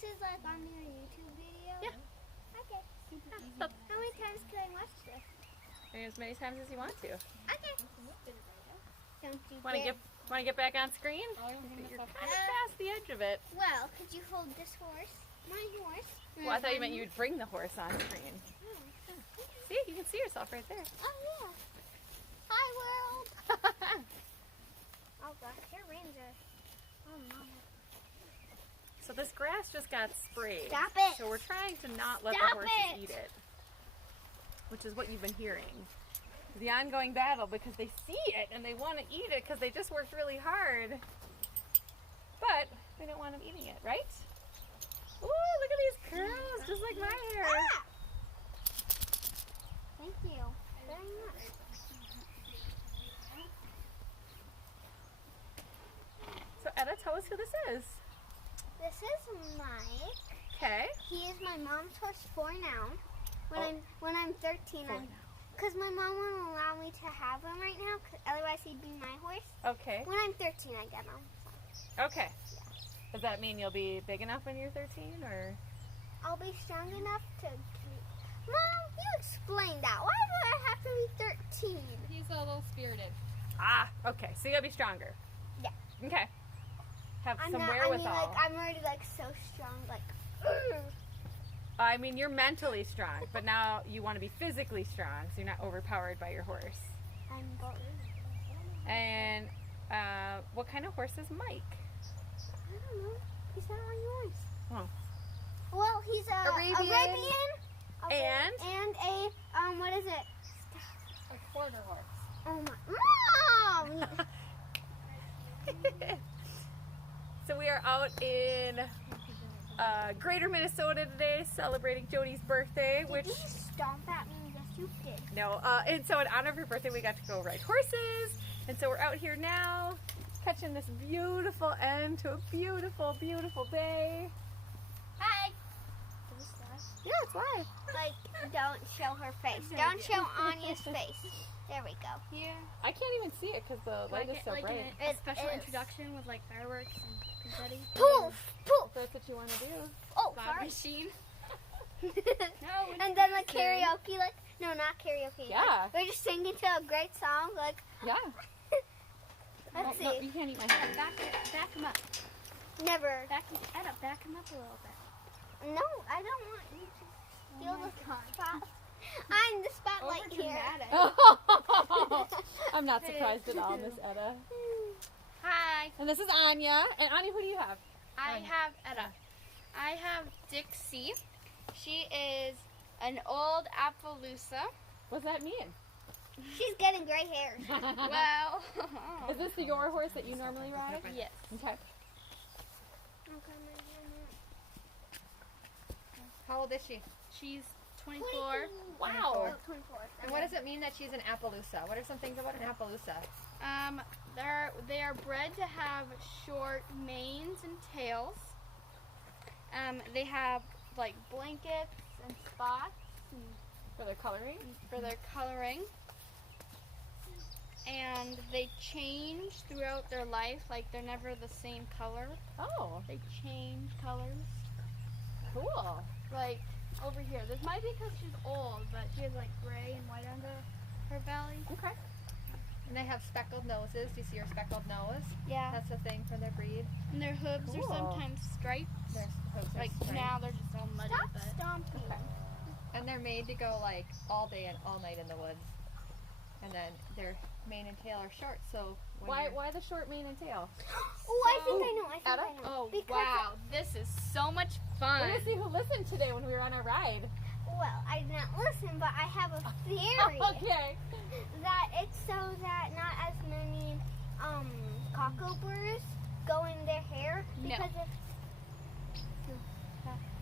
this is like on your YouTube video? Yeah. Okay. How many times can I watch this? As many times as you want to. Okay. Don't you Want to get back on screen? You're kind of past the edge of it. Well, could you hold this horse? My horse. Well, I thought you meant you'd bring the horse on screen. See, you can see yourself right there. Oh, yeah. Hi, world. Oh, gosh. Your reins are... Oh, no. So this grass just got sprayed. Stop it. So we're trying to not let Stop the horses it. eat it. Which is what you've been hearing. The ongoing battle because they see it and they want to eat it because they just worked really hard. But they don't want them eating it, right? Ooh, look at these curls, just like my hair. Ah! Thank you very much. So Etta, tell us who this is. This is Mike. Okay. He is my mom's horse for now. When I'm 13, For because my mom won't allow me to have him right now, 'cause otherwise he'd be my horse. Okay. When I'm 13, I get him. Okay. Does that mean you'll be big enough when you're 13, or? I'll be strong enough to. Mom, you explained that. Why do I have to be 13? He's a little spirited. Ah, okay. So you'll be stronger. Yeah. Okay. Have some I wherewithal. mean, like, I'm already like so strong, like. I mean, you're mentally strong, but now you want to be physically strong, so you're not overpowered by your horse. I'm bored. And what kind of horse is Mike? I don't know. He's not on yours. Oh. Well, he's a Arabian. And? And a, what is it? A quarter horse. Oh my, Mom! So we are out in Greater Minnesota today, celebrating Jody's birthday, which... Did you just stomp at me? Yes, you did. No, and so in honor of her birthday, we got to go ride horses, and so we're out here now, catching this beautiful end to a beautiful, beautiful day. Hi! Yeah, it's live. Like, don't show her face. Don't show Anya's face. There we go. Here. I can't even see it because the light is so bright. A special introduction with like fireworks and confetti. Poof! Poof! If that's what you want to do. Oh, Fog sorry. machine. And then like karaoke, like, no, not karaoke. Yeah. Like, we're just singing to a great song, like, Yeah. let's No, see. you can't eat my hand. Back him up. Never. Back him up a little bit. No, I don't want you to steal the spot. I'm the spotlight here. I'm not surprised at all, Miss Etta. Hi. And this is Anya. And Anya, who do you have? I have Etta. I have Dixie. She is an old Appaloosa. What's that mean? She's getting gray hair. Well, Is this your horse that you normally ride? yes. Okay. How old is she? She's 24. Wow. 24. And what does it mean that she's an Appaloosa? What are some things about an Appaloosa? They are bred to have short manes and tails. They have like blankets and spots For their coloring? for their coloring. And they change throughout their life, like they're never the same color. Oh, They change colors. cool. Like over here, this might be because she's old, but she has like gray and white under her belly. Okay. And they have speckled noses. Do you see her speckled nose? Yeah. That's the thing for their breed. And their hooves Cool. are sometimes striped. Their hooves are Like striped. now they're just all muddy, Stop but stomping. And they're made to go like all day and all night in the woods. And then their mane and tail are short, so when Why the short mane and tail? Oh, I think I know. I think Etta? I know. oh Because wow, this is so much We're fun. gonna see who listened today when we were on our ride. Well, I did not listen, but I have a theory Okay. that it's so that not as many cockroaches go in their hair No. because if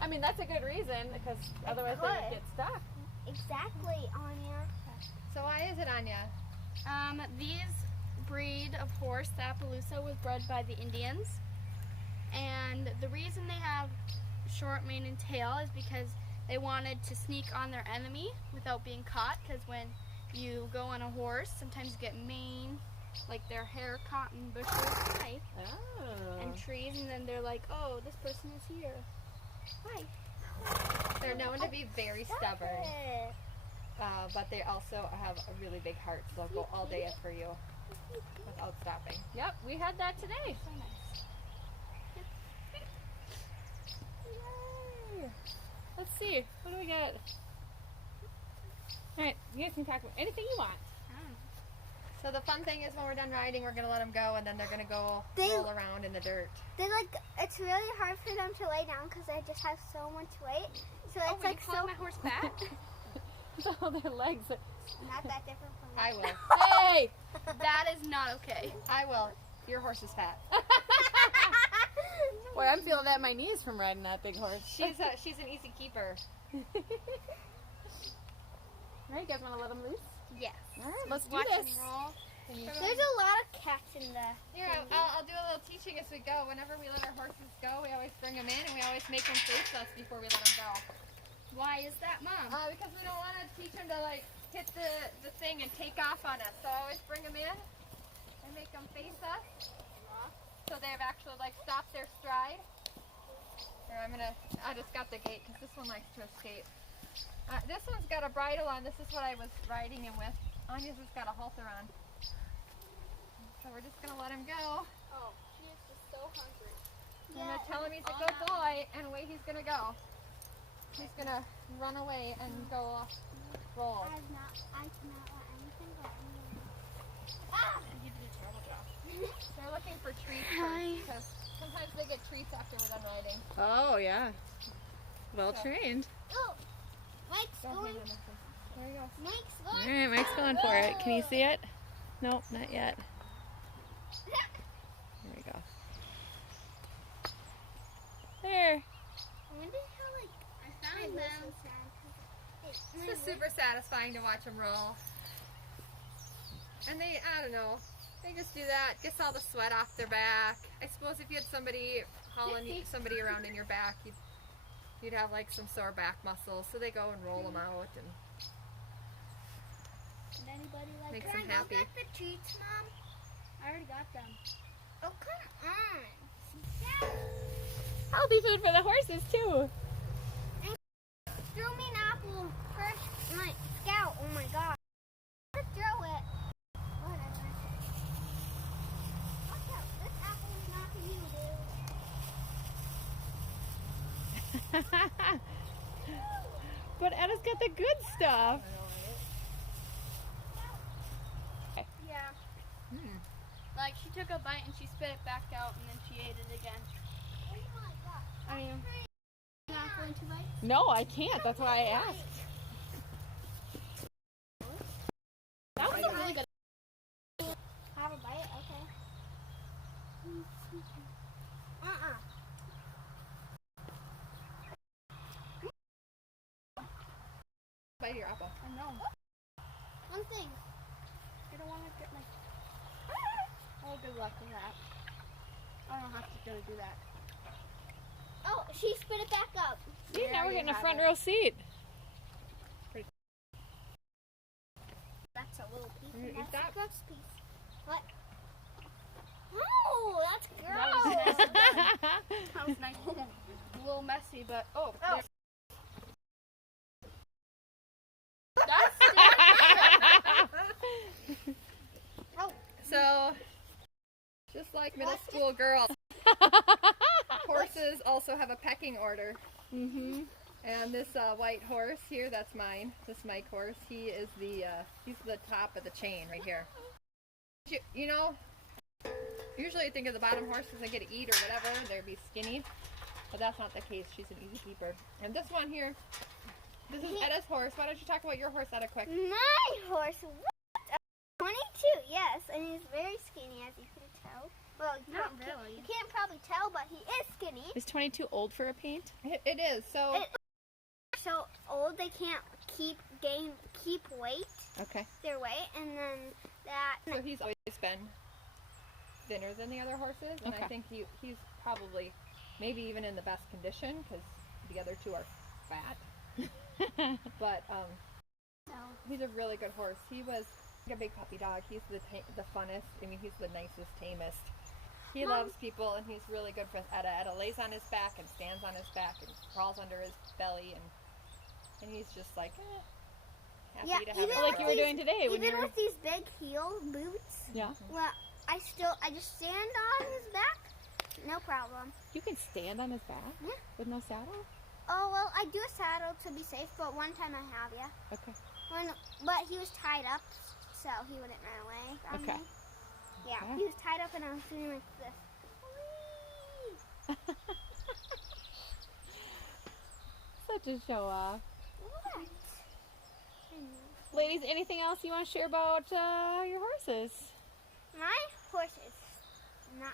I mean, that's a good reason because otherwise they would could. get stuck. exactly, Anya. So why is it, Anya? These breed of horse, the Appaloosa, was bred by the Indians. And the reason they have short mane and tail is because they wanted to sneak on their enemy without being caught. Because when you go on a horse, sometimes you get mane, like their hair caught in bushes Oh. and trees, and then they're like, oh, this person is here. Why? They're known to be very stubborn, but they also have a really big heart, so they'll go all day for you without stopping. Yep, we had that today. So nice. Yay. Let's see. What do we got? All right, you guys can talk about anything you want. So the fun thing is when we're done riding, we're going to let them go, and then they're going to go They- roll around in the dirt. They like, it's really hard for them to lay down because they just have so much weight. So it's like so my horse fat? So their legs are... not that different from I will. Hey! That is not okay. I will. Your horse is fat. Boy, I'm feeling that in my knees from riding that big horse. She's an easy keeper. All right, you guys want to let them loose? Yes. All right, let's do Watch this. them roll. There's a lot of cats in the. Here, I'll do a little teaching as we go. Whenever we let our horses go, we always bring them in and we always make them face us before we let them go. Why is that, Mom? Because we don't want to teach them to like hit the thing and take off on us. So I always bring them in and make them face us. So they've actually like stopped their stride. Here, I just got the gate because this one likes to escape. This one's got a bridle on. This is what I was riding him with. Anya's has got a halter on. So we're just going to let him go. Oh, he is just so hungry. I'm going to tell him he's a good boy and away he's going to go. He's going to run away and go off roll. I cannot let anything go. You did a terrible job. They're looking for treats first because sometimes they get treats after we're done riding. Oh, yeah. Well trained. Oh, Mike's Don't going. hand him anything. There he goes. Mike's All going. right, Mike's going for it. Can you see it? Nope, not yet. There we go. There. I wonder how like I found them. It's just super satisfying to watch them roll. And they, I don't know, they just do that, gets all the sweat off their back. I suppose if you had somebody hauling somebody around in your back, you'd have like some sore back muscles. So they go and roll them out and Did anybody like? makes Can them I happy. go get the treats, Mom? I already got them. Oh come on. Healthy food for the horses, too. Throw me an apple first, my Scout. Oh my god. Just throw it. Whatever. Watch out. This apple is not for you, dude. But Edda's got the good stuff. Yeah. Like, she took a bite and she spit it back out and then she ate it again. Oh my god. I mean, an apple in 2 bites? No, I can't. That's why I asked. That was a really good. Have a bite? Okay. Bite your apple. I know. One thing. I don't want to get my... Oh, good luck with that. I don't have to go do that. Oh, she spit it back up. See, now we're you getting a have front it. row seat. That's a little piece. You And eat that's that? a gross piece. What? Oh, that's gross. That was nice. A little messy, but... Oh. Oh. That's So, just like middle school girls, horses also have a pecking order. Mm-hmm. And this white horse here, that's mine. This Mike horse, he is he's the top of the chain right here. You know, usually I think of the bottom horses that get to eat or whatever, they'd be skinny. But that's not the case. She's an easy keeper. And this one here, this is Edda's horse. Why don't you talk about your horse, Edda, quick? My horse, what? 22, yes, and he's very skinny, as you can tell. Well, Not really. You can't probably tell, but he is skinny. Is 22 old for a paint? It is. So, So old they can't keep weight, Okay. their weight, and then that. so he's always been thinner than the other horses. And Okay. I think he's probably maybe even in the best condition because the other two are fat. But he's a really good horse. He was a big puppy dog. He's the funnest. I mean, he's the nicest, tamest. He loves people, and he's really good for Etta. Etta lays on his back and stands on his back and crawls under his belly, and he's just like, happy Yeah, to have even him. Like you were doing today when you Even were. with these big heel boots, Yeah. well, I just stand on his back, no problem. You can stand on his back Yeah. with no saddle. Oh well, I do a saddle to be safe, but one time I have, yeah. Okay. But he was tied up, so he wouldn't run away from Okay. me. Yeah, Okay. he was tied up, and I was doing like this. Such a show off. What? Ladies, anything else you want to share about your horses? My horse is not.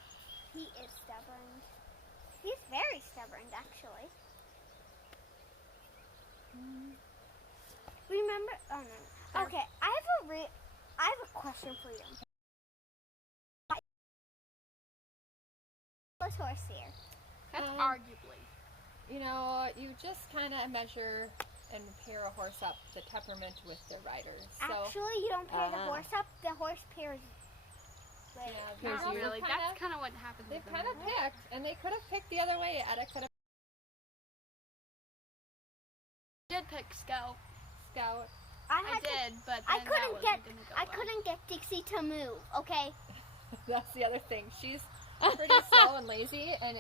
He is stubborn. He's very stubborn, actually. Remember? Oh no. Okay, I have a question for you. What's horse here? That's arguably. You know, you just kind of measure and pair a horse up the temperament with their riders. So, Actually, you don't pair the horse up. The horse pairs. yeah, Pairs Not you. really. That's kind of what happens. They've with kind of them. picked, and they could have picked the other way. Etta could have Did pick Scout. Scout. I I had to- did, but then I that couldn't wasn't get. gonna go I well. couldn't get Dixie to move. Okay. That's the other thing. She's pretty slow and lazy, and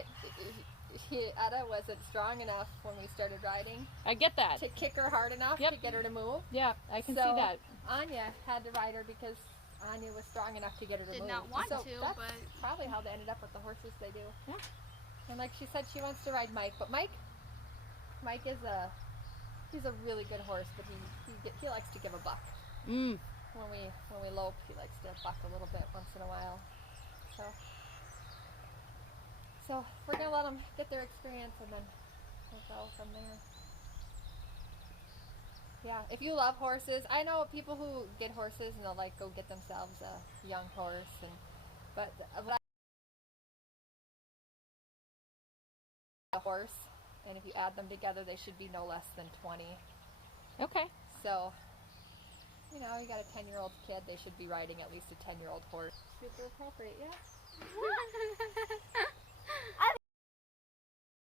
Etta wasn't strong enough when we started riding I get that. to kick her hard enough Yep. to get her to move. Yeah, I can So, see that. Anya had to ride her because Anya was strong enough to get her to Did move. not want so to, that's but probably how they ended up with the horses they do. Yeah. And like she said, she wants to ride Mike, but Mike is he's a really good horse, but he likes to give a buck. Mm. When we lope, he likes to buck a little bit once in a while. So we're gonna let them get their experience, and then we'll go from there. Yeah, if you love horses, I know people who get horses and they'll like go get themselves a young horse, but a horse, and if you add them together, they should be no less than 20. Okay. So, you know, you got a 10-year-old kid, they should be riding at least a 10-year-old horse. Super appropriate, yeah.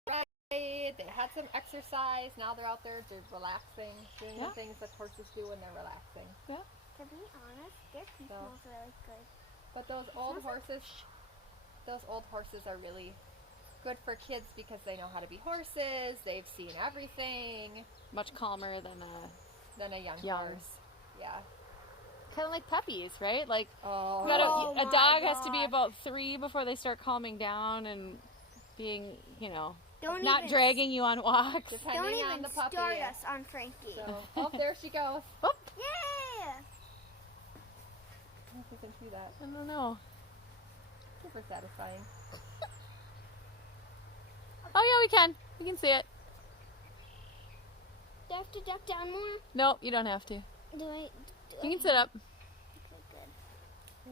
Right, they had some exercise, now they're out there, they're relaxing, doing Yeah. the things that horses do when they're relaxing. To be honest, their pee smells really good. But those old horses are really good for kids because they know how to be horses, they've seen everything Much calmer than than a young Young. horse. Yeah. kind of like puppies, right? Like Oh, a my dog has to be God. about 3 before they start calming down and being, Don't not even, dragging you on walks. depending Don't on even the puppy. start us on Frankie. So, oh, there she goes. Yeah. You can see that. I don't know. Super satisfying. Oh yeah, we can. We can see it. Do I have to duck down more? Nope, you don't have to. Do I? You can sit up. Okay, good.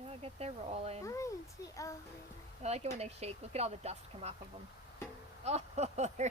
Yeah, get their rolling. I didn't see. Oh. I like it when they shake. Look at all the dust come off of them. Oh, they're